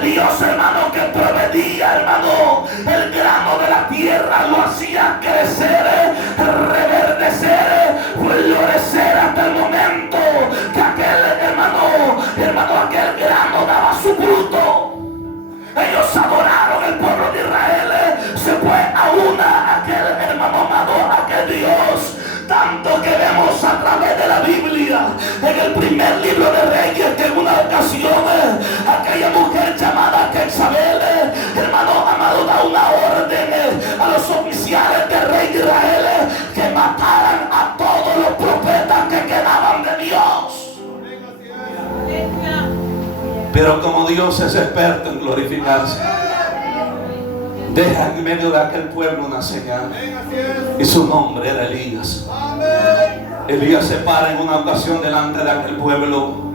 El Dios, hermano, que proveía, hermano, el grano de la tierra, lo hacía crecer, reverdecer, florecer hasta el momento que aquel hermano, aquel grano daba su fruto. Ellos adoraron, el pueblo de Israel se fue a aquel hermano amado, aquel Dios. Tanto que vemos a través de la Biblia, en el primer libro de Reyes, que en una ocasión aquella mujer llamada Jezabel, hermano amado, da una orden a los oficiales del rey de Israel que mataran a todos los profetas que quedaban de Dios. Pero como Dios es experto en glorificarse, deja en medio de aquel pueblo una señal, y su nombre era Elías. Elías se para en una ocasión delante de aquel pueblo.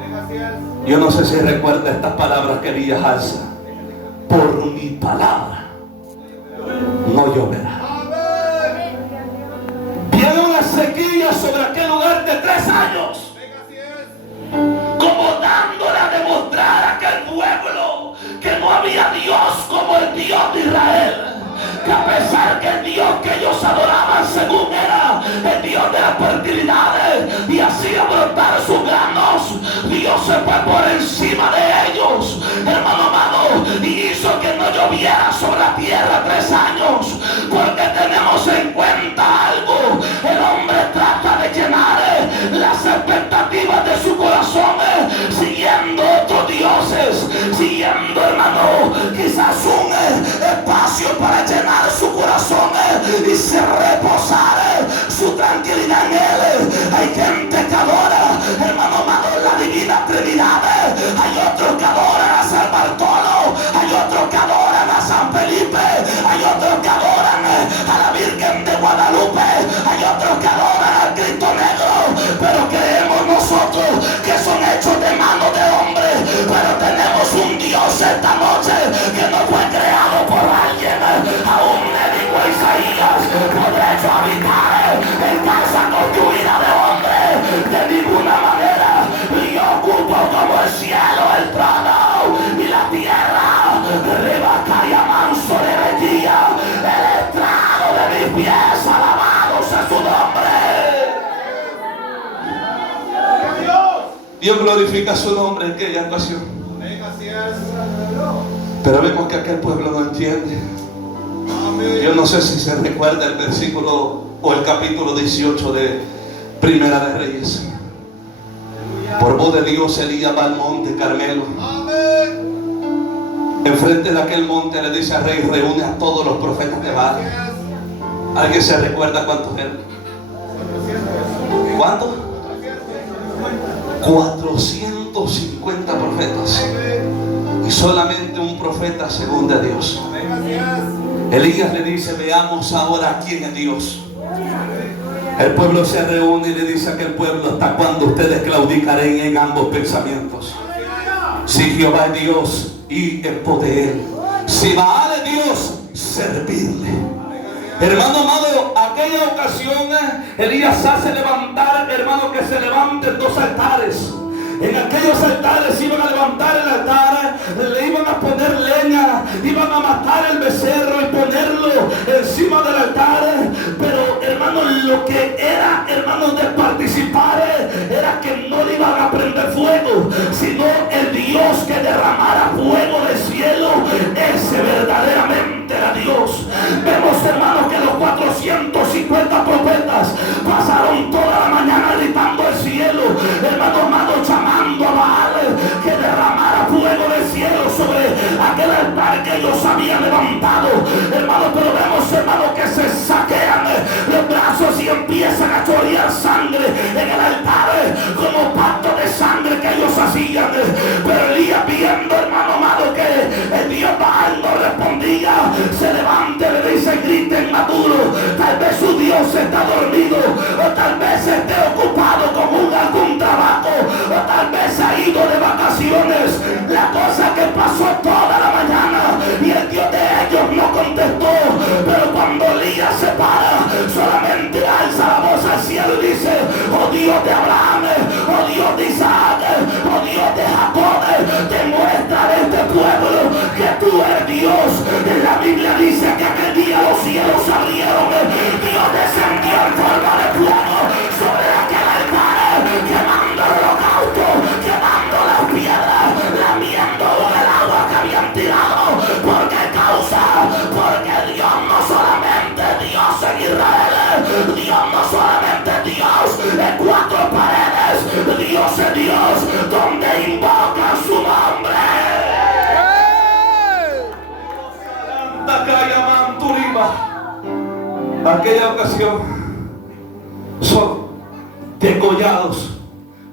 Yo no sé si recuerda estas palabras que Elías alza: por mi palabra no lloverá. Viene una sequía sobre aquel lugar de 3 años, como dándole a demostrar a aquel pueblo que no había Dios como el Dios de Israel. Que a pesar que el Dios que ellos adoraban según era el Dios de la fertilidad y hacía brotar sus granos, Dios se fue por encima de ellos, hermano amado, y hizo que no lloviera sobre la tierra 3 años. Porque tenemos en cuenta algo: el hombre trata de llenar las expectativas de su corazón siguiendo otros dioses, siguiendo, hermano, quizás un espacio para llenar su corazón y se reposar su tranquilidad en él. Hay gente que adora, hermano amado, la divina Trinidad. Hay otros que adoran a San Bartolo, hay otros que adoran a San Felipe, hay otros que adoran a la Virgen de Guadalupe, hay otros que adoran al Cristo Negro. Pero creemos nosotros que son hechos de mano de hombre. Pero tenemos un Dios esta noche que no fue creado por alguien. Aún le dijo a Isaías: podré yo habitar en casa construida de hombre. De ninguna manera. Yo ocupo como el cielo el trono y la tierra. Rebacaya manso de bellía, el estrado de mis pies, alabado sea su nombre. Dios glorifica su nombre en aquella ocasión. Pero vemos que aquel pueblo no entiende. Yo no sé si se recuerda el versículo o el capítulo 18 de Primera de Reyes. Por voz de Dios, Elías va al monte Carmelo. Enfrente de aquel monte le dice al rey: reúne a todos los profetas de Baal. ¿Alguien se recuerda cuántos eran? ¿Cuántos? 450 profetas. Y solamente un profeta según de Dios. Elías le dice: veamos ahora quién es Dios. El pueblo se reúne y le dice a aquel pueblo: hasta cuando ustedes claudicarán en ambos pensamientos. Si Jehová es Dios, y en pos de él. Si Baal es Dios, servirle. Hermano amado, aquella ocasión Elías hace levantar, hermano, que se levanten 2 altares. En aquellos altares iban a levantar el altar, le iban a poner leña, iban a matar el becerro y ponerlo encima del altar. Pero hermano, lo que era, hermano, de participar era que no le iban a prender fuego, sino el Dios que derramara fuego del cielo. Ese verdaderamente era Dios. Vemos, hermano, que los 450 profetas pasaron toda la mañana gritando al cielo, hermano amado, llamando a Baal que derramara fuego del cielo sobre aquel altar que ellos habían levantado, hermano. Pero vemos, hermano, que se saquean los brazos y empiezan a chorrear sangre en el altar, como pacto de sangre que ellos hacían. Pero Elías, viendo, hermano amado, que el Dios Baal no respondía, se levanta y le dice: griten más duro. Tal vez su Dios está dormido, o tal vez esté ocupado con algún trabajo, o tal vez ha ido de vacaciones. La cosa que pasó toda la mañana y el Dios de ellos no contestó. agua que habían tirado. ¿Por qué causa? Porque Dios no solamente Dios en Israel, Dios no solamente Dios en cuatro paredes, Dios es Dios donde invoca su nombre. Aquella ocasión son degollados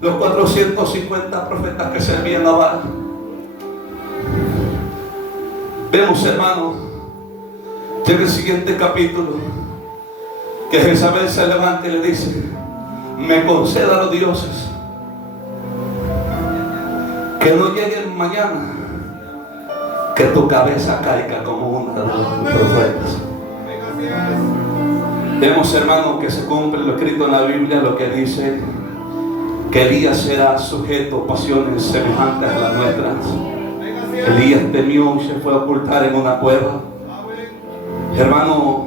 los 450 profetas que servían a Baal. Vemos, hermanos, en el siguiente capítulo que Jezabel se levanta y le dice: me conceda a los dioses que no lleguen mañana, que tu cabeza caiga como una de los profetas. Vemos, hermanos, que se cumple lo escrito en la Biblia, lo que dice que Elías será sujeto a pasiones semejantes a las nuestras. Elías temió y se fue a ocultar en una cueva. Hermano,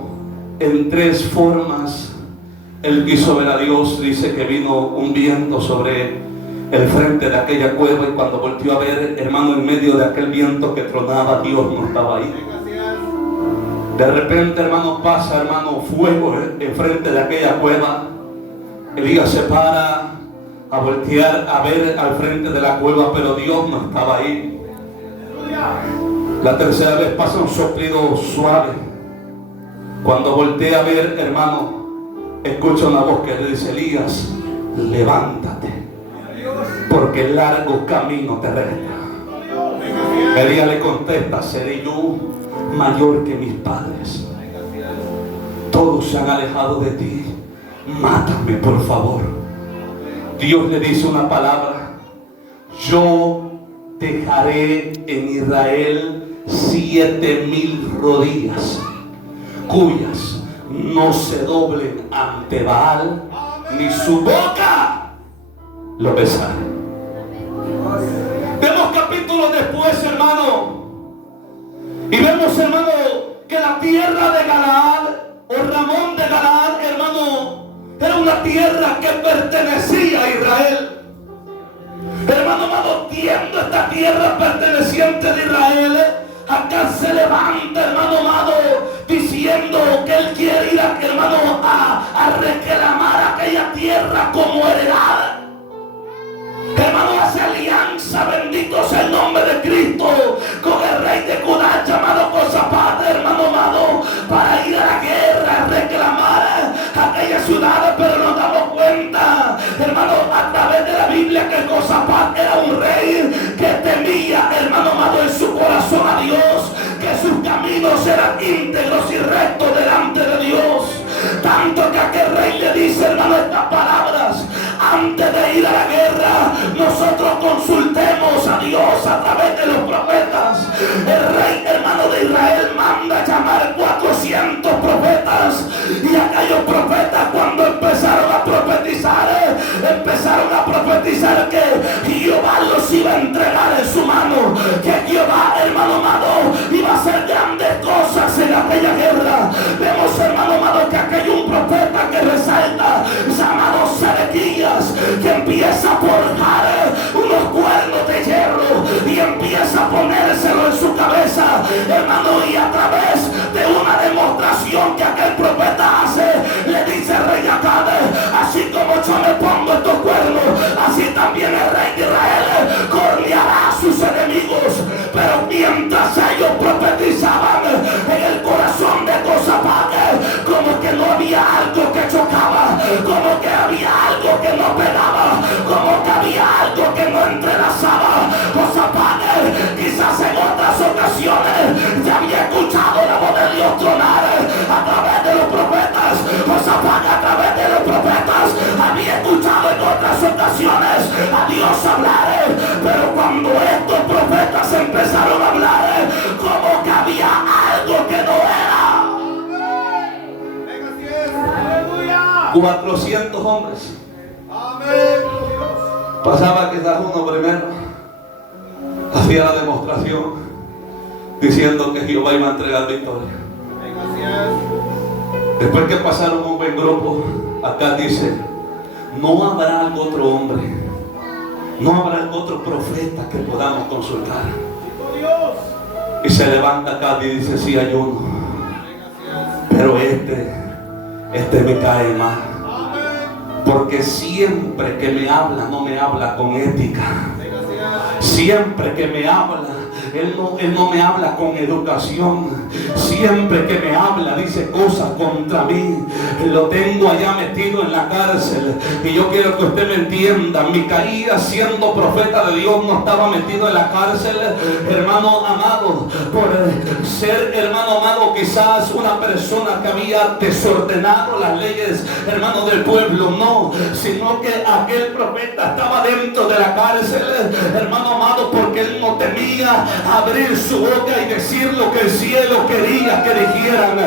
en tres formas él quiso ver a Dios. Dice que vino un viento sobre el frente de aquella cueva, y cuando volteó a ver, hermano, en medio de aquel viento que tronaba, Dios no estaba ahí. De repente, hermano, pasa, hermano, fuego en frente de aquella cueva. Elías se para a voltear a ver al frente de la cueva, pero Dios no estaba ahí. La tercera vez pasa un soplido suave. Cuando voltea a ver, hermano, escucha una voz que le dice: Elías, levántate, porque el largo camino te resta. Elías le contesta: seré yo mayor que mis padres. Todos se han alejado de ti. Mátame, por favor. Dios le dice una palabra: yo dejaré en Israel 7,000 rodillas, cuyas no se doblen ante Baal, ni su boca lo besará. Vemos capítulos después, hermano, y vemos, hermano, que la tierra de Galaad, o Ramón de Galaad, hermano, era una tierra que pertenecía a Israel. Hermano amado, viendo esta tierra perteneciente de Israel, acá se levanta, hermano amado, diciendo que él quiere ir, hermano, a reclamar aquella tierra como heredad. Hermano, hace alianza, bendito sea el nombre de Cristo, con el rey de Judá llamado Josafat, hermano amado, para ir a la guerra, a reclamar aquella ciudad. Pero nos damos cuenta, hermano, a través de la Biblia, que Josafat era un rey que temía, hermano amado, en su corazón a Dios, que sus caminos eran íntegros y rectos delante de Dios. Tanto que aquel rey le dice, hermano, estas palabras: antes de ir a la guerra, nosotros consultemos a Dios a través de los profetas. El rey, hermano, de Israel manda llamar 400 profetas, y aquellos profetas, cuando empezaron a profetizar que Jehová los iba a entregar en su mano, que Jehová, hermano amado, iba a hacer grandes cosas en aquella guerra. Vemos, hermano amado, que aquí hay un profeta que resalta, llamado Sedequías, que empieza a forjar unos cuernos de hierro y empieza a ponérselo en su cabeza, hermano, y a través de una demostración que aquel profeta hace, le dice al rey Acab: así como yo me pongo estos cuernos, así también el rey de Israel corneará a sus enemigos. Pero mientras ellos profetizaban, en el corazón de Josafat, como que no había algo que chocaba, como que había algo que no pegaba, como que había algo que no entrelazaba. Josafat, quizás en otras ocasiones, ya había escuchado la voz de Dios tronar a través de los profetas. Josafat, a través de los profetas, había escuchado en otras ocasiones a Dios hablar. Pero cuando estos profetas empezaron a hablar, como que había algo que no era. 400 hombres. Pasaba quizás uno primero, hacía la demostración diciendo que Jehová iba a entregar victoria. Después que pasaron un buen grupo, acá dice: no habrá algún otro hombre, no habrá algún otro profeta que podamos consultar. Y se levanta acá y dice: sí, ayuno, pero este me cae mal, porque siempre que me habla, no me habla con ética. Siempre que me habla, Él no me habla con educación. Siempre que me habla, dice cosas contra mí. Lo tengo allá metido en la cárcel. Y yo quiero que usted me entienda: Micaías, siendo profeta de Dios, no estaba metido en la cárcel, hermano amado, por ser, hermano amado, quizás una persona que había desordenado las leyes, hermano, del pueblo. No, sino que aquel profeta estaba dentro de la cárcel, hermano amado, porque él no temía abrir su boca y decir lo que el cielo quería que dijeran.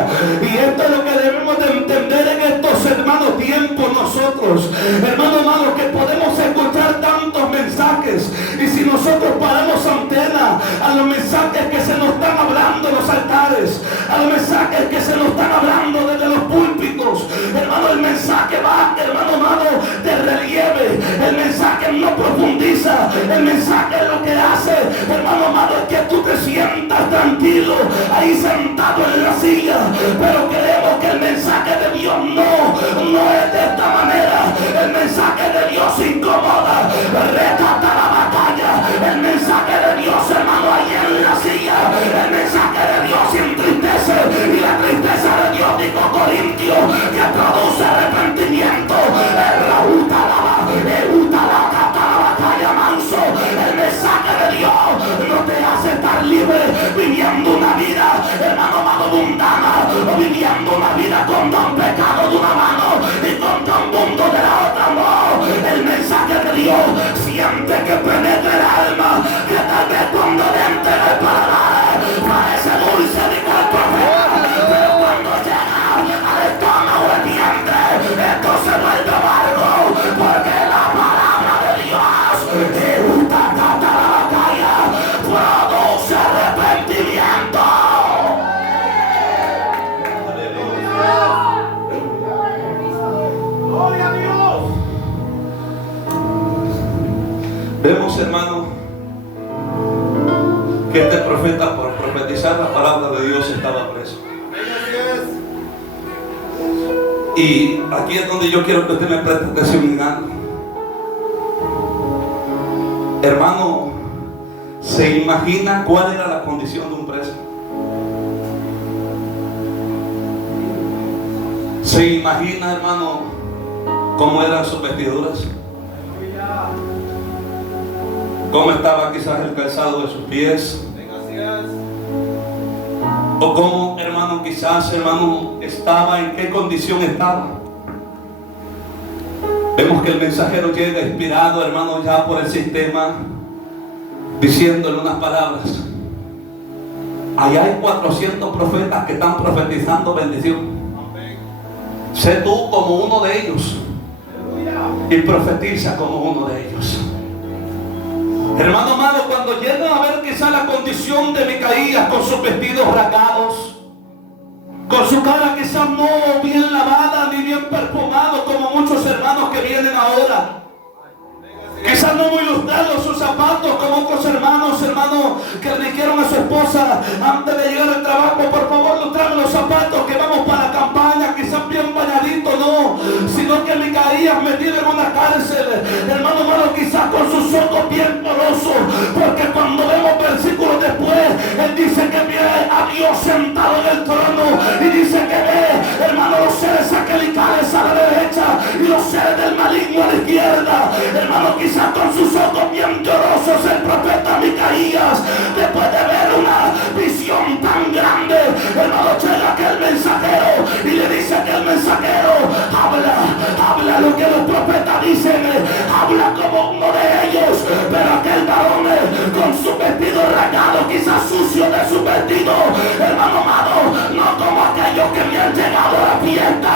Y esto es lo que debemos de entender en estos, hermanos, tiempos nosotros, hermano amado, que podemos escuchar tantos mensajes, y si nosotros paramos antena a los mensajes que se nos están hablando en los altares, a los mensajes que se nos están hablando desde los púlpitos, hermano, el mensaje va, hermano amado, de relieve. El mensaje no profundiza. El mensaje lo que hace, hermano amado, es que tú te sientas tranquilo ahí sentado en la silla. Pero creemos que el mensaje de Dios no es de esta manera. El mensaje de Dios incomoda, recata la batalla. El mensaje de Dios, hermano, ahí en la silla. El mensaje de Dios entristece, y la tristeza de Dios, dijo Corintios, que produce arrepentimiento. El mensaje de Dios no te hace estar libre viviendo una vida, hermano amado, mundana, o viviendo una vida con don pecado de una mano y con don mundo de la otra. No, el mensaje de Dios siente que penetra el alma, que tal vez cuando entra en el paladar parece dulce, dijo el profeta, pero cuando llega al estómago, el vientre, esto se vuelve amargo, porque la palabra de Dios produce arrepentimiento. Gloria a Dios. Vemos, hermano, que este profeta, por profetizar la palabra de Dios, estaba preso. Y aquí es donde yo quiero que usted me preste atención en algo. Hermano, ¿se imagina cuál era la condición de un preso? ¿Se imagina, hermano, cómo eran sus vestiduras? ¿Cómo estaba quizás el calzado de sus pies? ¿O cómo, hermano, quizás, hermano, estaba, en qué condición estaba? Vemos que el mensajero llega inspirado, hermano, ya por el sistema, diciéndole unas palabras. Allá hay 400 profetas que están profetizando bendición. Sé tú como uno de ellos y profetiza como uno de ellos. Hermano amado, cuando llegan a ver quizá la condición de Micaías, con sus vestidos rasgados, con su cara quizás no bien lavada ni bien perfumado, como muchos hermanos que vienen ahora, quizás no muy lustrados sus zapatos, como otros hermanos que le dijeron a su esposa antes de llegar al trabajo: por favor, lustrame los zapatos que vamos para la campaña, quizás bien bañaditos. No, sino que Micaías metido en una cárcel, hermano amado, quizás con sus ojos bien porosos, porque cuando vemos versículos después, él dice que ve a Dios sentado en el trono, y dice que ve, hermano, los seres angelicales a la derecha y los seres del maligno a la izquierda. Hermano, quizás con sus ojos bien llorosos, el profeta Micaías, después de ver una visión tan grande, hermano, llega aquel mensajero y le dice que el mensajero habla lo que los profetas dicen, habla como uno de ellos. Pero aquel varón, con su vestido rasgado, quizás sucio de su vestido, hermano amado, no como aquellos que habían llegado a la fiesta,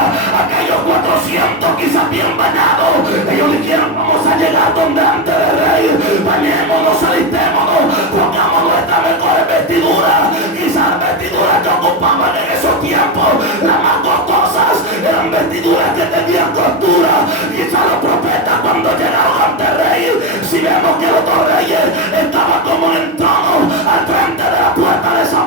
aquellos 400 quizás bien bañados. Ellos dijeron: vamos a llegar donde antes del rey, bañémonos, alistémonos, pongamos nuestras mejores vestiduras. Quizás vestiduras que ocupaban en esos tiempos, las más costosas, eran vestiduras que tenían costura. Quizás los profetas, cuando llegaron ante el rey, si vemos que los dos reyes estaban como en trono al frente de la puerta de esa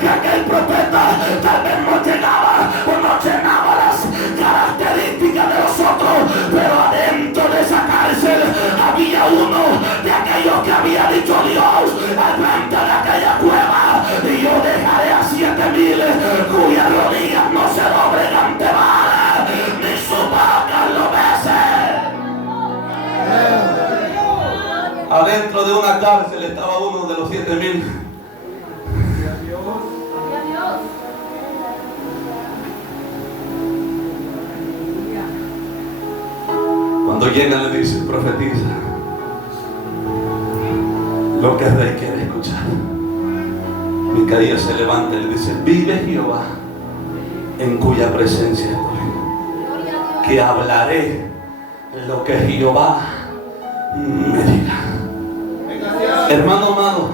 que aquel profeta tal vez no llegaba o no llenaba las características de los otros, pero adentro de esa cárcel había uno de aquellos que había dicho: Dios, al frente de aquella cueva, y yo dejaré a 7,000 cuyas rodillas no se doblen ante Baal, ni su boca lo bese. Adentro de una cárcel estaba uno de los 7,000. Cuando llega le dice: profetiza lo que el rey quiere escuchar. Micaías se levanta y le dice: vive Jehová, en cuya presencia estoy, que hablaré lo que Jehová me diga. Hermano amado,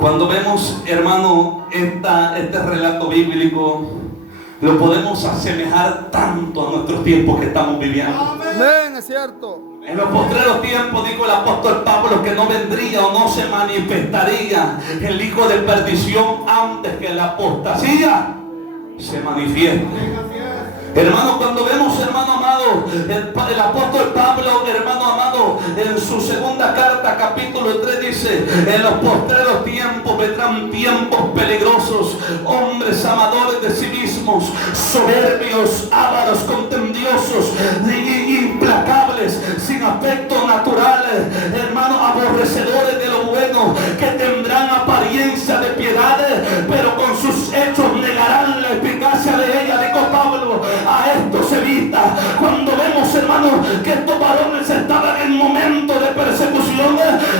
cuando vemos, hermano, este relato bíblico, lo podemos asemejar tanto a nuestros tiempos que estamos viviendo. Amén, es cierto. En los postreros tiempos, dijo el apóstol Pablo, que no vendría o no se manifestaría el hijo de perdición antes que la apostasía se manifieste. Hermano, cuando vemos, hermano amado, el apóstol Pablo, hermano amado, en su segunda carta, capítulo 3, dice: en los postreros tiempos vendrán tiempos peligrosos, hombres amadores de sí mismos, soberbios, ávaros, contendiosos, implacables, sin afecto natural, hermano, aborrecedores de lo bueno, que tendrán apariencia de piedad, pero con sus hechos negarán la eficacia de ella. Dijo Pablo: a esto se evita. Cuando vemos, hermano, que estos varones estaban en momentos de persecución,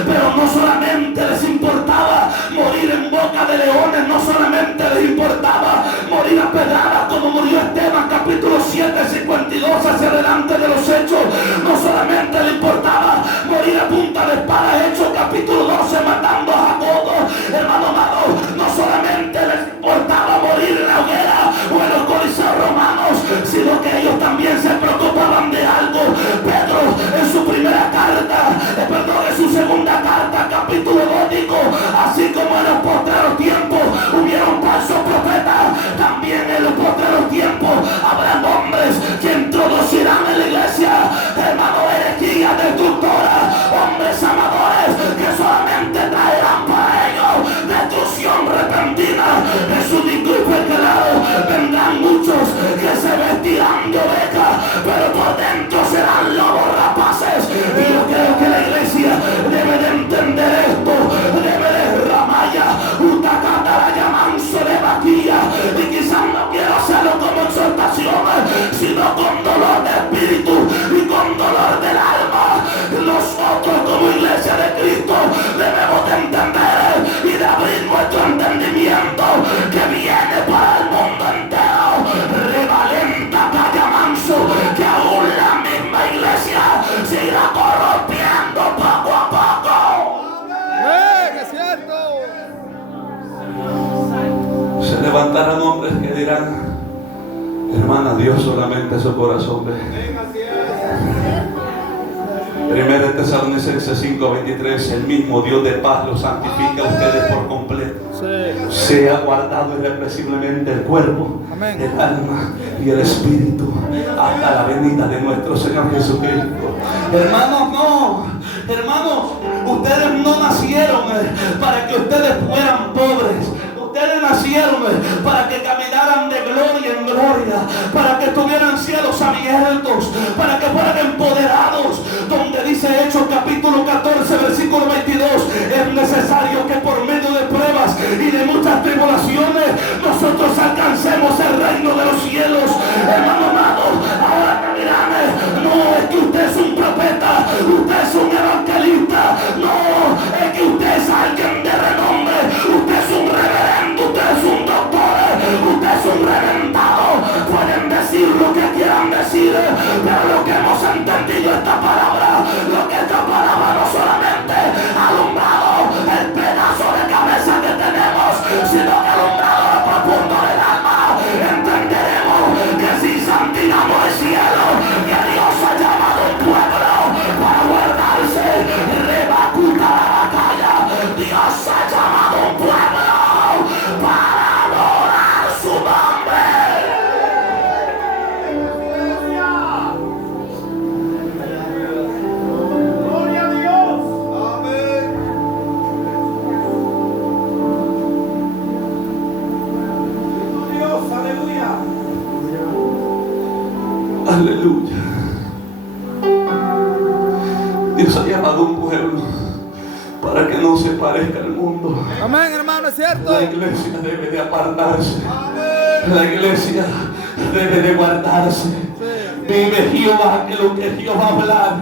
pero no solamente les importaba morir en boca de leones, no solamente les importaba morir a pedradas como murió Esteban, capítulo 7, 52 hacia adelante de los Hechos, no solamente le importaba morir a punta de espada, Hechos capítulo 12 matando a Jacobo, hermano amado, no solamente les importaba morir en la hoguera o en los coliseos romanos, sino que ellos también se preocupaban de algo. Pedro en su primera carta, en su segunda carta, capítulo 2, dijo: así como en los postreros tiempos hubieron falsos profetas, también en los postreros tiempos habrán hombres que introducirán en la iglesia, hermano, herejías destructoras, hombres amadores que solamente traerán para ellos destrucción repentina. Jesús dijo y fue claro: vendrán muchos que se vestirán de oveja, pero por dentro serán lobos rapaces. Y yo creo que la iglesia debe de entender esto, debe de ramaya, utacata la llamanzo de vaquilla. Y quizás no quiero hacerlo como exhortación, sino con dolor de espíritu y con dolor del alma. Nosotros como iglesia de Cristo debemos de entender y de abrir nuestro entendimiento que viene para el mundo entero. Revalenta calla manso, que aún la misma iglesia se irá corrompiendo poco a poco. Es cierto. Se levantarán hombres que dirán: hermana, Dios solamente su corazón ve. Primera de Tesalonicenses 5:23: el mismo Dios de paz los santifica a ustedes por completo. Sea guardado irrepresiblemente el cuerpo, amén, el alma y el espíritu hasta la venida de nuestro Señor Jesucristo. Hermanos, no, hermanos, ustedes no nacieron para que ustedes fueran pobres. Ustedes nacieron para que caminaran de gloria en gloria, para que tuvieran cielos abiertos, para que fueran empoderados. Donde dice Hechos capítulo 14 versículo 22: es necesario que por medio de pruebas y de muchas tribulaciones nosotros alcancemos el reino de los cielos. Hermano amado, ahora que dirán: no es que usted es un profeta, usted es un evangelista, no, es que usted es alguien de renombre, usted es un reverendo, usted es un doctor, usted es un reventado. Pueden decir lo que quieran decir, pero lo que hemos entendido pueblo para que no se parezca al mundo. Amén, hermano, es cierto. La iglesia debe de apartarse. La iglesia debe de guardarse. Vive Jehová, que lo que Jehová hablar,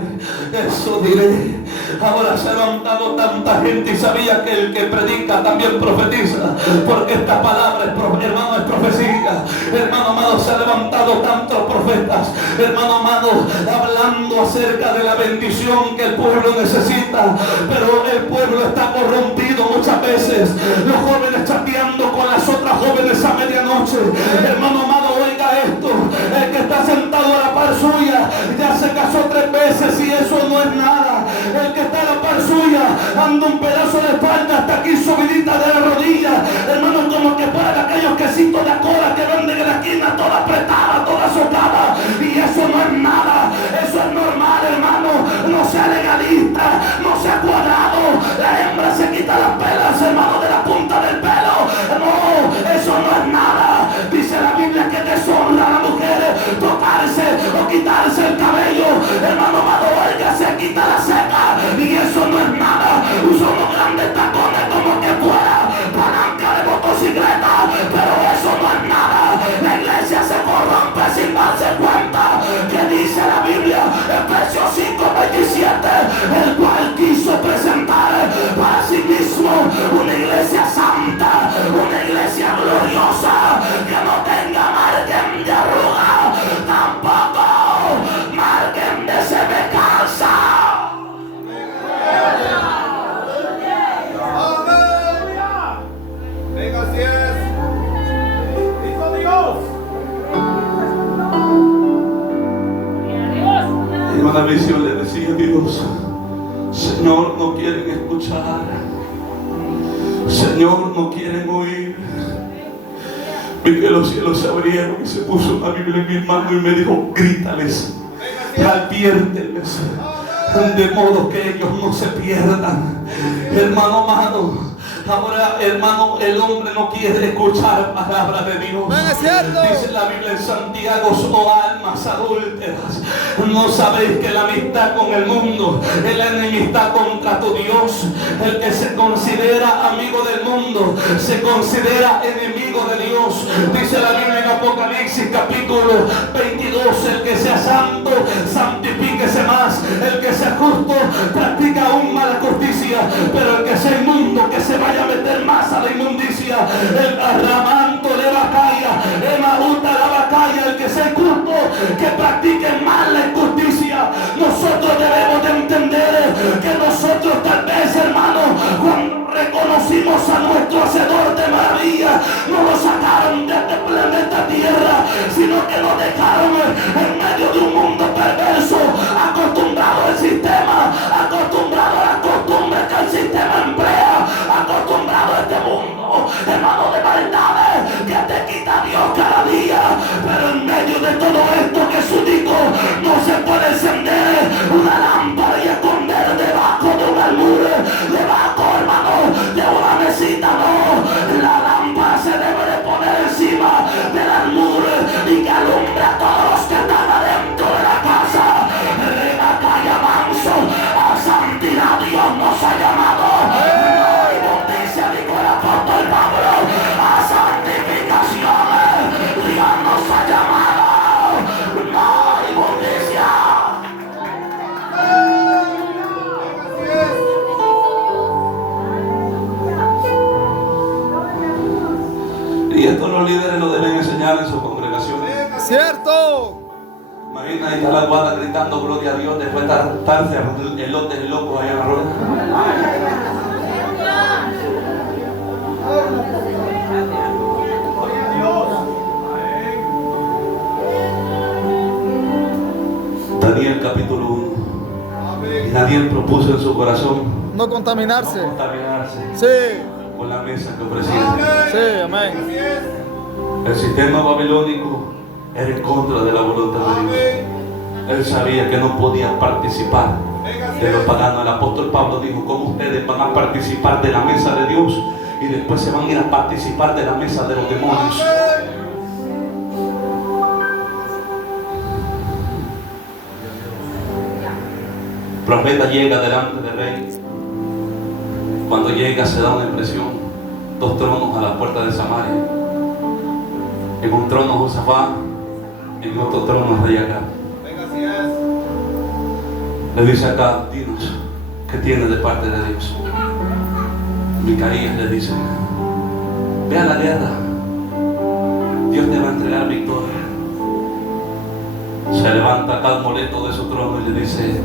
eso diré. Ahora se ha levantado tanta gente y sabía que el que predica también profetiza, porque esta palabra, hermano, es profecía. Hermano amado, se ha levantado tantos profetas, hermano amado, hablando acerca de la bendición que el pueblo necesita, pero el pueblo está corrompido muchas veces. Los jóvenes chateando con las otras jóvenes a medianoche. Hermano amado, oiga esto: el que está sentado a la par suya ya se casó 3 veces y eso no es nada. El que está a la par suya anda un pedazo de espalda hasta aquí subidita de la rodilla, hermano, como que fueran aquellos quesitos de cola que venden en la esquina, toda apretada, toda socada, y eso no es nada. Eso es normal, hermano. No sea legalista, no sea cuadrado. La hembra se quita las pelas, hermano, de la punta del pelo. No, eso no es nada. Dice la Biblia que deshonra a la mujer tocarse o quitarse el cabello. Hermano amado, oiga, se quita la ceja y eso no es nada. Usa unos grandes tacones como que fuera palanca de motocicleta, pero eso no es nada. La iglesia se corrompe sin darse cuenta. Que dice la Biblia, Efesios 5:27, el cual quiso presentar para sí mismo una iglesia santa, una iglesia gloriosa, que no tenga margen de arruga, tampoco margen de semejanza. Venga, así es. Hijo de Dios. Y una visión le decía a Dios: Señor, no quieren escuchar. Señor, no quieren oír. Vi que los cielos se abrieron y se puso una Biblia en mi mano y me dijo: grítales, adviérteles, de modo que ellos no se pierdan. Hermano amado, ahora, hermano, el hombre no quiere escuchar palabra de Dios. Es cierto. Dice la Biblia en Santiago: oh almas adúlteras, ¿no sabéis que la amistad con el mundo es la enemistad contra tu Dios? El que se considera amigo del mundo se considera enemigo de Dios. Dice la Biblia en Apocalipsis capítulo 22: el que sea santo, santifíquese más. El que sea justo, practica aún más la justicia. Pero el que sea inmundo, que se vaya a meter más a la inmundicia. El ramanto de Bacaya, Emaúta de Bacaya, el que sea justo, que practique más la injusticia. Nosotros debemos de entender que nosotros tal vez, hermano, cuando reconocimos a nuestro hacedor de maravilla, no lo sacaron de este planeta Tierra, sino que lo dejaron en medio de un mundo perverso, acostumbrado al sistema, acostumbrado a las costumbres que el sistema emplea, acostumbrado a este mundo, hermano, de maldades que te quita Dios cada día. Pero en medio de todo esto, Jesús dijo: no se puede encender una lámpara y esconder debajo de un almud, debajo, hermano, de una mesita. No, la lámpara se debe de poner encima del almud y que alumbre a todos los que están adentro de la casa. Rebacaya manso, a santidad Dios nos ha llamado. No hay inmundicia, dijo el apóstol Pablo, a santificación Dios nos ha llamado. No hay inmundicia. Y esto los líderes lo deben enseñar en sus congregaciones. Cierto. Imagina, ahí está la guarda gritando gloria a Dios, después de estarse elotes locos allá en la rueda. Daniel capítulo 1. Y Daniel propuso en su corazón No contaminarse. no contaminarse Sí. con la mesa que ofrecían. Sí, amén. El sistema babilónico era en contra de la voluntad de Dios. Él sabía que no podía participar de los paganos. El apóstol Pablo dijo: ¿cómo ustedes van a participar de la mesa de Dios y después se van a ir a participar de la mesa de los demonios? profeta llega delante del rey. Cuando llega se da una impresión. 2 tronos a la puerta de Samaria. En un trono Josafat, en otro trono rey Acab. Le dice a Acab: dinos, ¿qué tienes de parte de Dios? Micaías le dice: ve a la guerra, Dios te va a entregar victoria. Se levanta Acab molesto de su trono y le dice: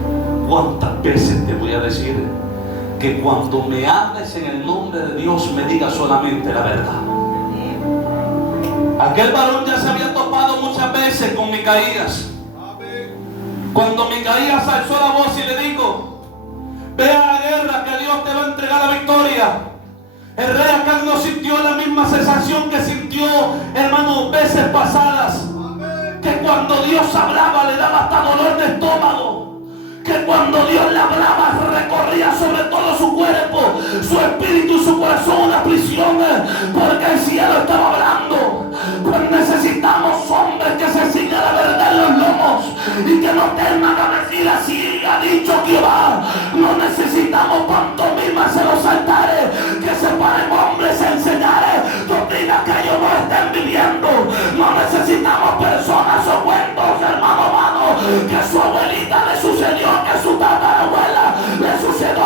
¿cuántas veces te voy a decir que cuando me hables en el nombre de Dios me digas solamente la verdad? Aquel varón ya se había topado muchas veces con Micaías. Cuando Micaías alzó la voz y le dijo: ve a la guerra, que Dios te va a entregar la victoria, el rey Acab no sintió la misma sensación que sintió, hermano, veces pasadas. Que cuando Dios hablaba le daba hasta dolor de estómago. Que cuando Dios le hablaba recorría sobre todo su cuerpo, su espíritu y su corazón una prisión, porque el cielo estaba hablando. Pues necesitamos hombres que se sigan la verdad en los lomos y que no teman a decir: así ha dicho Jehová. No necesitamos pantomimas en los altares, que se paren hombres a enseñar doctrinas que ellos no estén viviendo. No necesitamos personas o cuentos, hermano amado, que su abuelita le sucedió, que su tatarabuela le sucedió.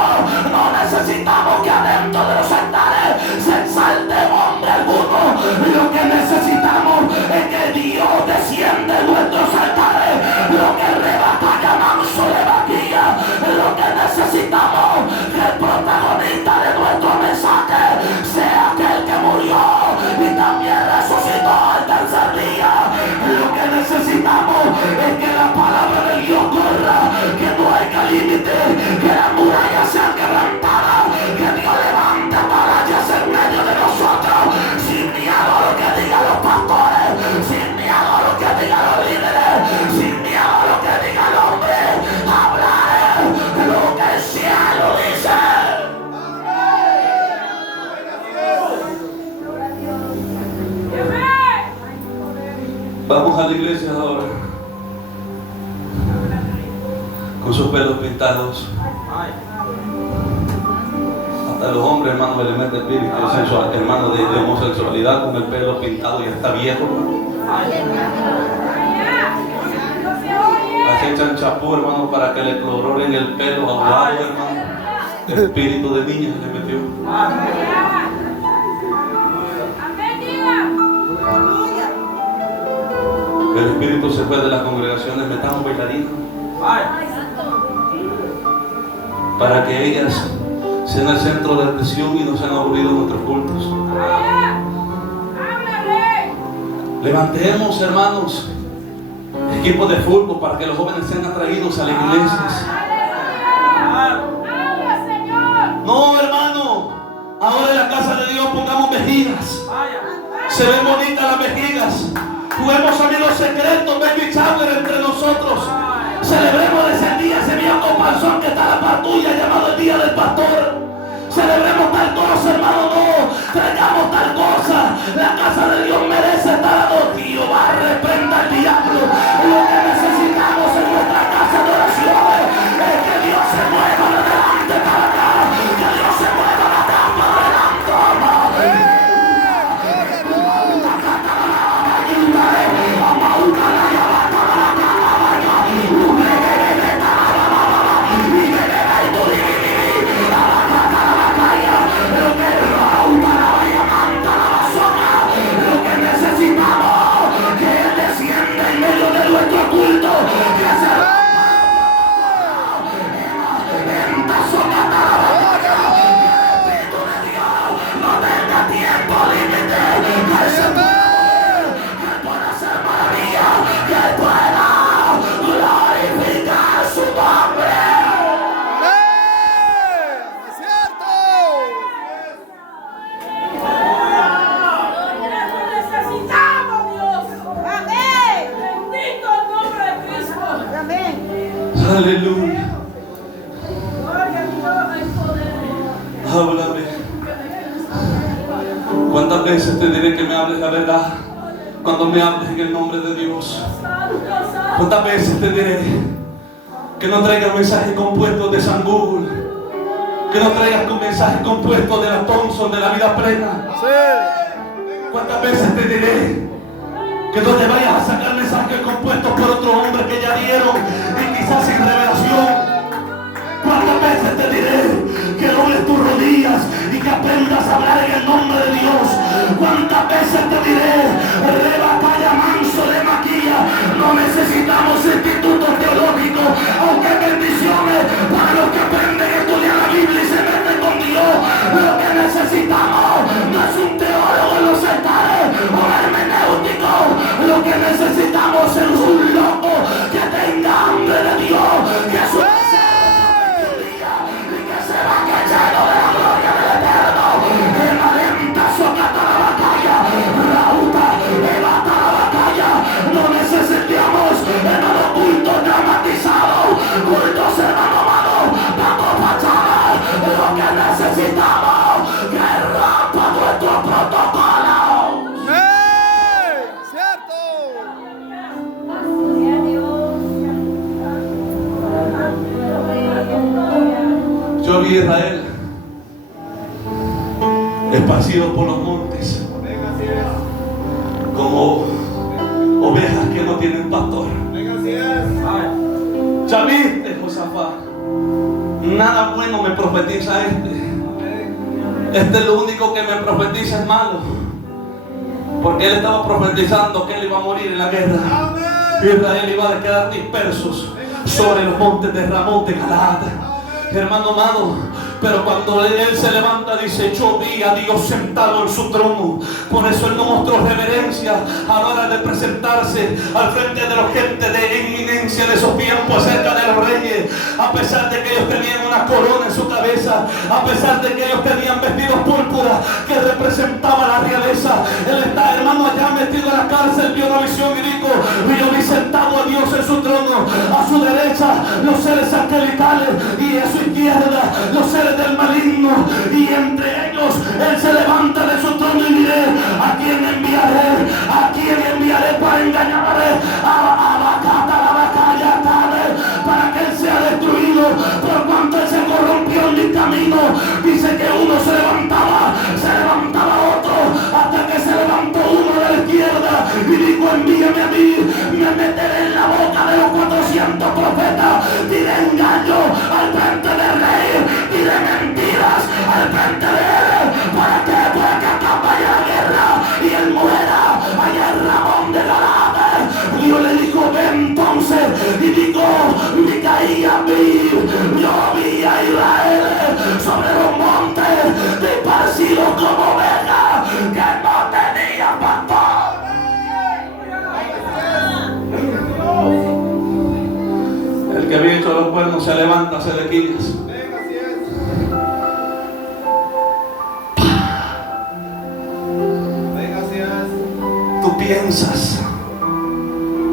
No necesitamos que adentro de los altares se exalte hombre alguno. Lo que necesitamos es que Dios desciende en nuestros altares. Lo que rebata manso le vaquilla. Lo que necesitamos es que el protagonista de nuestro mensaje sea aquel que murió y también resucitó al tercer día. Lo que necesitamos es que la palabra de Dios corra, que no haya límite, que las murallas sean quebrantadas, que Dios levante atalayas en medio de nosotros, sin miedo a lo que digan los pastores, sin miedo a lo que digan los líderes, sin miedo a lo que diga el hombre. Hablaré lo que el cielo dice. Vamos a la iglesia ahora, con sus pelos pintados. Hasta los hombres, hermano, le mete espíritu sensual, hermano, de homosexualidad, con el pelo pintado y está viejo. Así echan chapú, hermano, para que le clororen el pelo ahogado, hermano. El espíritu de niña le metió. El espíritu se fue de las congregaciones, metamos bailarinas para que ellas sean el centro de atención y no sean aburridos nuestros cultos. Levantemos, hermanos, equipos de fútbol para que los jóvenes sean atraídos a las iglesias. No, hermano, ahora en la casa de Dios pongamos vejigas. Se ven bonitas las vejigas. Juguemos amigos secretos, baby shower entre nosotros. Celebremos ese día, ese viejo panzón que está en la patrulla llamado el día del pastor. Celebremos tal cosa, hermano, no traigamos tal cosa. La casa de Dios merece estar adorada. Jehová reprenda al diablo. Lo que necesitamos en nuestra casa de oraciones es que Dios se mueva de delante para acá, que Dios se mueva de atrás para adelante. Aleluya. Háblame. ¿Cuántas veces te diré que me hables la verdad cuando me hables en el nombre de Dios? ¿Cuántas veces te diré Que no traigas mensajes compuestos de San Google. Que no traigas con mensajes compuestos de la Thompson, de la vida plena. ¿Cuántas veces te diré que no te vayas a sacar mensajes compuestos por otro hombre que ya dieron y quizás sin revelación? ¿Cuántas veces te diré que dobles tus rodillas y que aprendas a hablar en el nombre de Dios? ¿Cuántas veces te diré, rebacalla manso de maquilla? No necesitamos institutos teológicos, aunque bendiciones para los que aprenden a estudiar la Biblia y se meten con Dios. Lo que necesitamos no es un teólogo en los altares o un hermenéutico. Lo que necesitamos es un loco que tenga hambre de Dios, que su lleno de la gloria del Eterno. Emalenta socata la batalla, Rauta, levanta la batalla. No necesitamos, hermano, cultos dramatizados, cultos, hermano amado, bajo fachada. Lo que necesitamos que rompa nuestros protocolos. ¡Cierto! Yo vi a Israel esparcido por los montes como ovejas que no tienen pastor. Ya viste, Josafat, nada bueno me profetiza este es lo único que me profetiza es malo, porque él estaba profetizando que él iba a morir en la guerra. Israel iba a quedar dispersos sobre los montes de Ramón de Galaad. Hermano amado, pero cuando él se levanta dice: yo vi a Dios sentado en su trono. Por eso él no mostró reverencia a la hora de presentarse al frente de los gente de eminencia de esos tiempos acerca de los reyes. A pesar de que ellos tenían una corona en su cabeza, a pesar de que ellos tenían vestidos púrpura que representaban la realeza, él está, hermano, allá metido en la cárcel, vio una visión y dijo: yo vi sentado a Dios en su trono, a su derecha los seres angelicales y a su izquierda los seres del maligno, y entre ellos él se levanta de su trono y diré: ¿a quién enviaré? ¿A quién enviaré para engañar a Bacata, la batalla para que él sea destruido? Por cuanto él se corrompió en mi camino. Dice que uno se levantaba otro, hasta que se levantó uno de la izquierda y dijo: envíame a mí, me meteré en la boca de los 400 profetas, diré engaño al frente del rey, diré mentiras al frente de él, para que acá vaya la guerra y él muera allá en Ramón de Galaad. Dios le dijo: ve entonces, y dijo: Micaía yo vi a Israel sobre los montes, esparcidos como ovejas que no tenía pastor. El que había hecho los cuernos se levanta, Sedequías. Tú piensas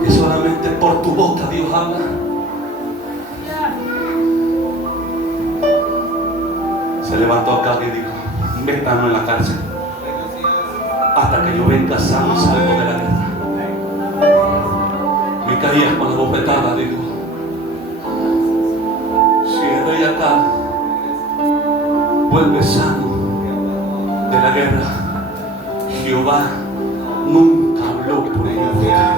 que solamente por tu boca Dios habla. Se levantó acá y dijo: métanlo en la cárcel hasta que yo venga sano y salvo de la guerra. Micaías con la bofetada dijo: si el rey acá vuelve sano de la guerra, Jehová nunca habló por mi boca.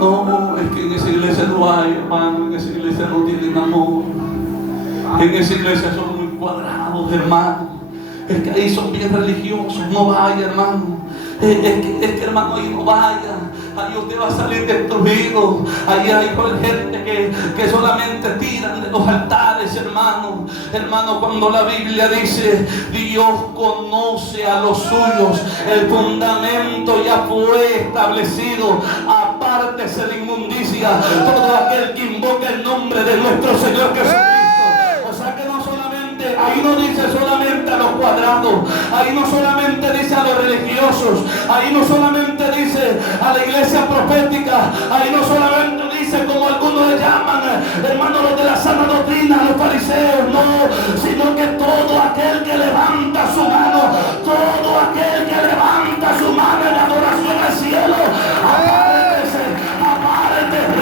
No, es que en esa iglesia no hay, hermano, en esa iglesia no tienen amor. En esa iglesia son muy cuadrados, hermano. Es que ahí son bien religiosos. No vaya, hermano. Es que hermano, ahí no vaya. Ahí usted va a salir destruido. Ahí hay gente que solamente tiran de los altares, hermano. Hermano, cuando la Biblia dice: Dios conoce a los suyos, el fundamento ya fue establecido. Apártese de inmundicia todo aquel que invoca el nombre de nuestro Señor Jesucristo. Ahí no dice solamente a los cuadrados, ahí no solamente dice a los religiosos, ahí no solamente dice a la iglesia profética, ahí no solamente dice dice, como algunos le llaman, hermanos, los de la sana doctrina, los fariseos, no, sino que todo aquel que levanta su mano, todo aquel que levanta su mano en adoración al cielo, apártese,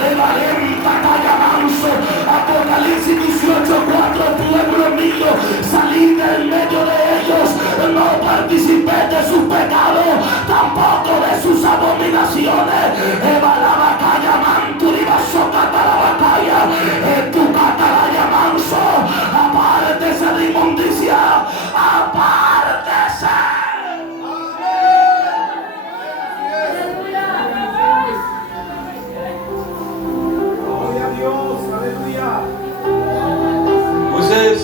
revalenta, calla manso. Apocalipsis 18:4, pueblo mío, salid del medio de ellos, no participéis de sus pecados, tampoco de sus abominaciones. Evalaba calla manturiba socata la batalla, tu cataraya manso, apártese de inmundicia, apártese. Moisés,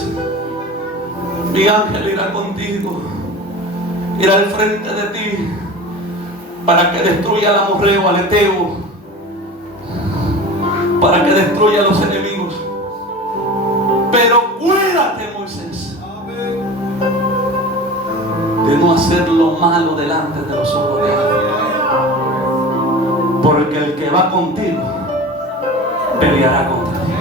mi ángel irá contigo, irá al frente de ti para que destruya al amorreo, al eteo, para que destruya a los enemigos. Pero cuídate, Moisés, de no hacer lo malo delante de los ojos de Dios, porque el que va contigo peleará contra ti.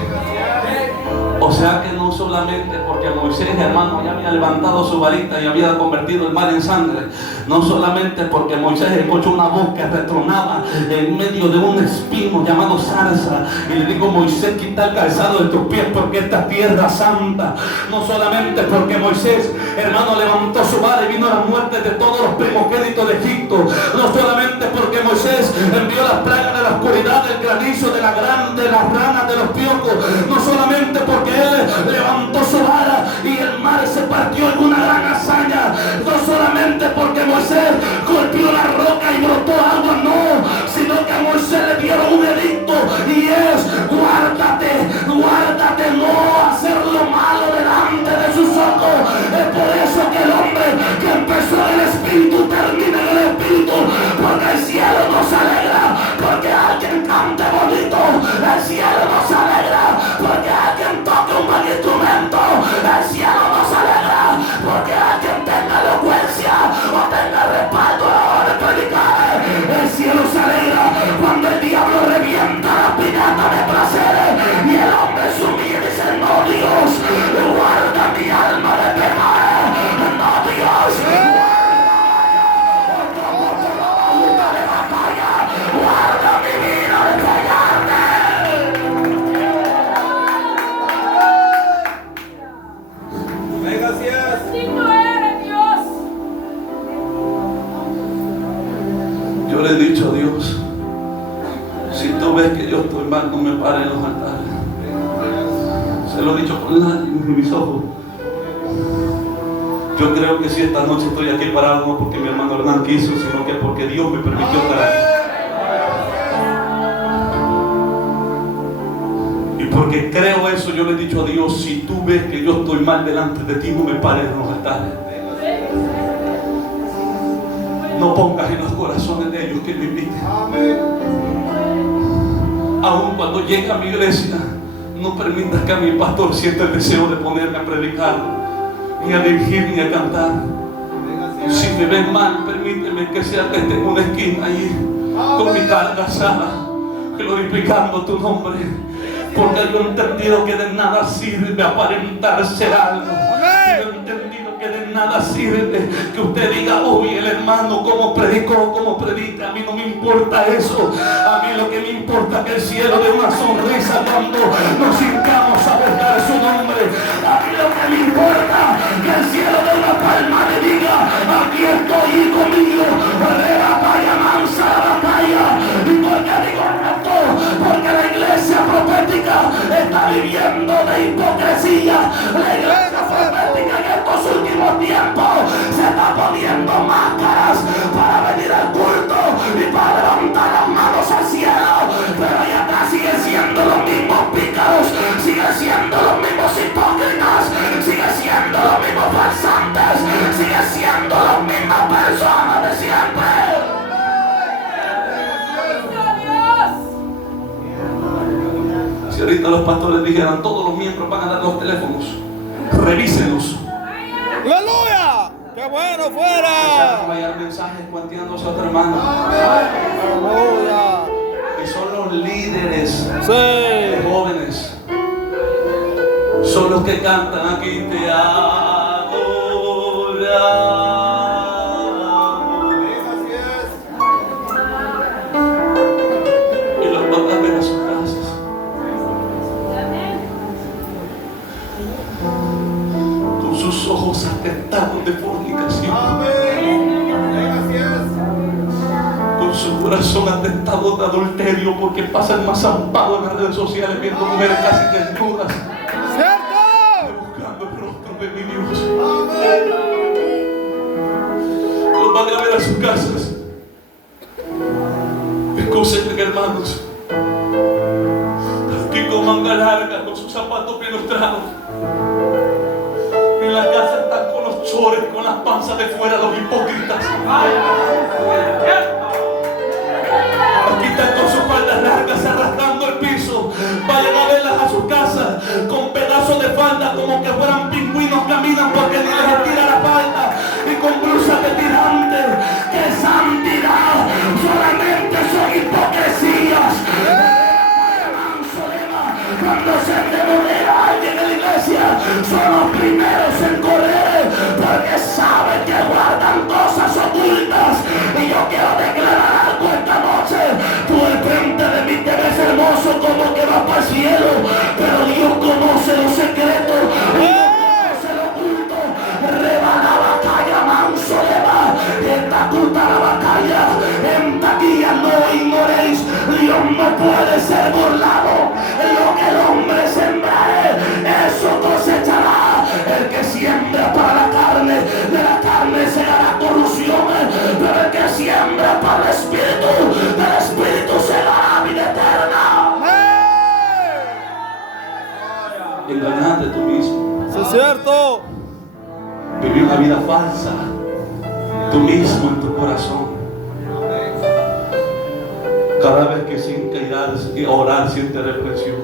O sea que no solamente porque Moisés, hermano, ya había levantado su varita y había convertido el mar en sangre, no solamente porque Moisés escuchó una voz que retronaba en medio de un espino llamado zarza y le dijo: Moisés, quita el calzado de tus pies porque esta es tierra santa. No solamente porque Moisés, hermano, levantó su vara y vino la muerte de todos los primogénitos de Egipto, no solamente porque Moisés envió las plagas de la oscuridad, del granizo, de las ranas, de los piojos, no solamente porque él levantó su vara y el mar se partió en una gran hazaña, no solamente porque Moisés golpeó la roca y brotó agua, no, sino que a Moisés le dieron un edicto y es: guárdate no hacer lo malo delante de sus ojos. Es por eso que el hombre que empezó en el espíritu termina en el espíritu, porque el cielo nos alegra porque alguien cante bonito, el cielo nos alegra porque alguien toque un buen instrumento, el cielo nos alegra porque alguien tenga elocuencia o tenga respaldo a la hora de predicar. El cielo se alegra cuando el diablo revienta la piñata de placeres y el hombre se humilla y dice: no, Dios, guarda mi alma de pecar, no, Dios, guarda mi vida de pegarte. Gracias. Bendito eres, Dios. Yo le he dicho a Dios: si tú ves que yo estoy mal, no me pares en los altares. Se lo he dicho con lágrimas en mis ojos. Yo creo que si esta noche estoy aquí parado, no porque mi hermano Hernán quiso, sino que porque Dios me permitió estar aquí. Y porque creo eso, yo le he dicho a Dios: si tú ves que yo estoy mal delante de ti, no me pares en los altares. No pongas en los corazones de ellos que me inviten. Aun cuando llegue a mi iglesia, no permitas que a mi pastor sienta el deseo de ponerme a predicar, ni a dirigir, ni a cantar. Si me ven mal, permíteme que sea que esté en una esquina allí con mi cara agachada, glorificando tu nombre, porque yo he entendido que de nada sirve aparentar ser algo. Yo he entendido que de nada sirve que usted diga: uy, el hermano cómo predicó, cómo predica. A mí no me importa eso. A mí lo que me importa es que el cielo dé una sonrisa cuando nos sintamos a buscar su nombre. A mí lo que me importa es que el cielo dé una palma y diga: aquí estoy, hijo mío, batalla mansa la batalla. ¿Y por qué digo esto? Porque la iglesia profética está viviendo de hipocresía. La iglesia profética en estos últimos tiempos se está poniendo máscaras para venir al culto y para levantar las manos al cielo, pero allá atrás siguen siendo los mismos pícaros, siguen siendo los mismos hipócritas, siguen siendo los mismos farsantes, siguen siendo las mismas personas de siempre. Si ahorita los pastores dijeran: todos los miembros van a dar los teléfonos, revísenlos. ¡Aleluya! ¡Qué bueno fuera! Vaya mensajes cuenteándose a otro hermano. ¡Aleluya! Y que son los líderes Sí. de jóvenes, son los que cantan aquí te adoramos. Y los mandan a ver a sus casas. Con sus ojos atentados de fornicación, con su corazón atentado de adulterio, porque pasan más zampados en las redes sociales viendo mujeres casi desnudas, buscando el rostro de mi Dios. Los van a ver a sus casas. Escúchenme, hermanos, que con manga larga, con sus zapatos bien lustrados. En la casa están con los chores, con las panzas de fuera, los hipócritas. Aquí están con sus faldas largas arrastrando el piso. Vayan a verlas a sus casas con pedazos de falda como que fueran pingüinos, caminan porque ni les estira la falda, y con blusas de tirantes. ¡Qué santidad! Solamente son hipocresías. Cuando se endemoniera alguien en la iglesia, son los primeros en correr, porque saben que guardan cosas ocultas. Y yo quiero declarar algo esta noche: tú al frente de mí te ves hermoso como que vas para el cielo, pero Dios conoce los secretos, conoce lo oculto. Reba la batalla, manso leva, esta culta la batalla, en taquilla no ignoréis, Dios no puede ser burlado. Lo que el hombre sembrare, eso cosechará. El que siembra para la carne, de la carne segará corrupción, pero el que siembra para el espíritu, del espíritu segará vida eterna. Engañate tú mismo. Sí, es cierto. Viví una vida falsa, tú mismo en tu corazón. Cada vez que se hinca y orar siente represión,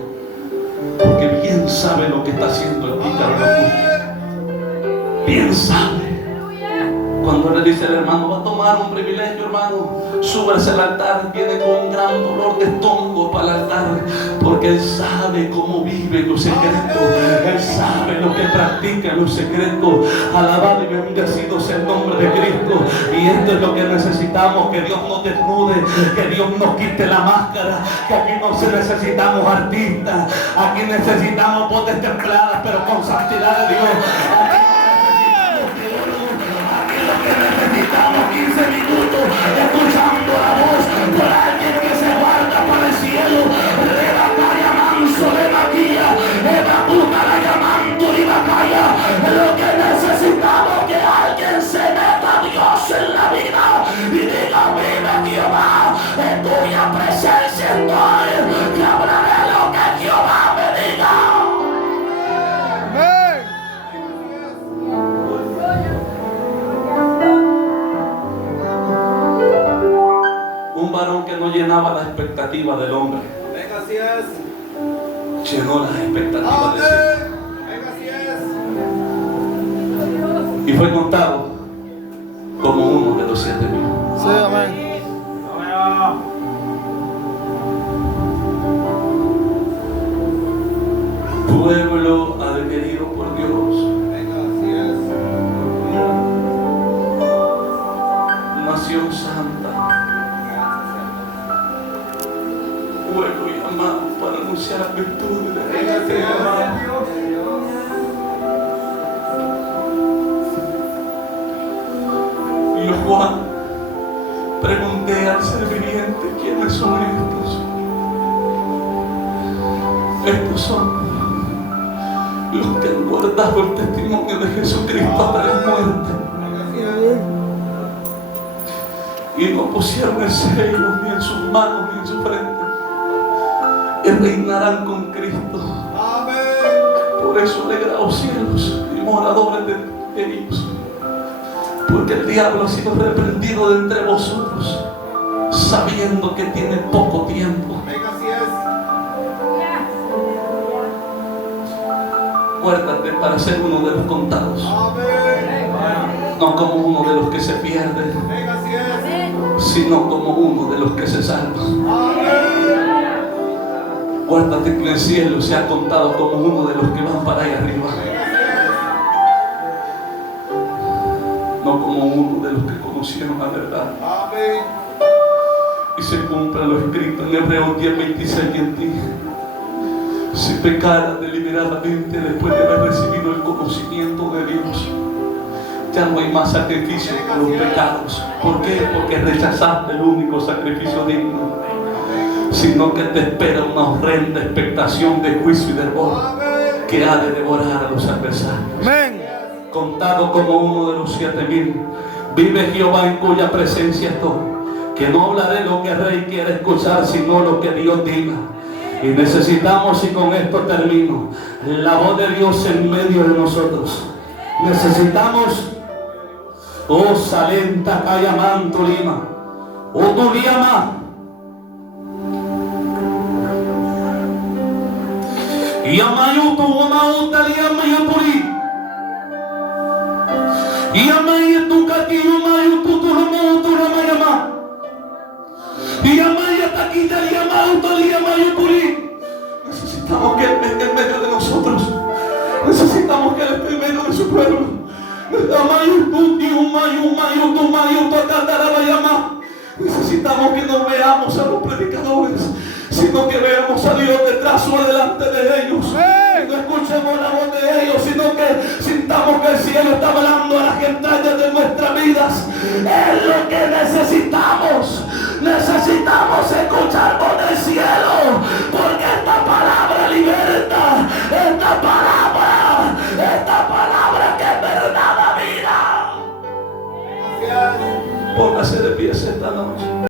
porque bien sabe lo que está haciendo el pícaro en oculto. Bien sabe. Cuando le dice el hermano, va a tomar un privilegio, hermano, súbase al altar, viene con un gran dolor de estómago para el altar, porque él sabe cómo vive los secretos, él sabe lo que practica en los secretos. Alabado y bendecido sea el nombre de Cristo. Y esto es lo que necesitamos: que Dios nos desnude, que Dios nos quite la máscara, que aquí no se necesitamos artistas, aquí necesitamos voces templadas pero con santidad de Dios. Necesitamos 15 minutos escuchando la voz de alguien que se guarda para el cielo. Reba calla manso de maquilla, eva puta la llamando y bacalla. Lo que necesitamos es que alguien se meta a Dios en la vida y diga: vive Jehová, en tuya presencia estoy, que hablaré lo que Jehová me diga. Un varón que no llenaba las expectativas del hombre, llenó las expectativas de Dios, y fue contado como uno de los 7.000. Sí, amén. Pueblo adquirido por Dios, nación santa, pueblo llamado para anunciar las virtudes de Dios. Y yo, Juan, pregunté al serviente: ¿quiénes son estos? Estos son los que han guardado el testimonio de Jesucristo hasta la muerte, y no pusieron el sello ni en sus manos ni en su frente, y reinarán con Cristo. Por eso alegraos cielos y moradores de ellos, porque el diablo ha sido reprendido de entre vosotros, sabiendo que tiene poco tiempo. Guárdate para ser uno de los contados, no como uno de los que se pierden, sino como uno de los que se salvan. Guárdate que en el cielo sea contado como uno de los que van para allá arriba, no como uno de los que conocieron la verdad. Amén. Y se cumpla lo escrito en Hebreos 10:26 en ti. Si pecaras deliberadamente después de haber recibido el conocimiento de Dios, ya no hay más sacrificio por los pecados. ¿Por qué? Porque rechazaste el único sacrificio digno, sino que te espera una horrenda expectación de juicio y de hervor que ha de devorar a los adversarios. Amén. Contado como uno de los 7,000, vive Jehová en cuya presencia estoy, que no hablaré lo que el rey quiere escuchar, sino lo que Dios diga. Y necesitamos, y con esto termino, la voz de Dios en medio de nosotros. Necesitamos, oh Salenta Cayaman Tulima, oh Tuliama, y Amayutu, Amauta, y Amayuturi, y Amayutu, Kaki, Amayutu, Tulamu, Tulamayama. Y Amaya Taquita y Amauto y Amayupuri. Necesitamos que Él venga en medio de nosotros. Necesitamos que Él esté en medio de su pueblo. Necesitamos que no veamos a los predicadores, sino que veamos a Dios detrás o delante de ellos. Que no escuchemos la voz de ellos, sino que sintamos que el cielo está hablando a las entrañas de nuestras vidas. Es lo que necesitamos. Necesitamos escuchar voz del cielo.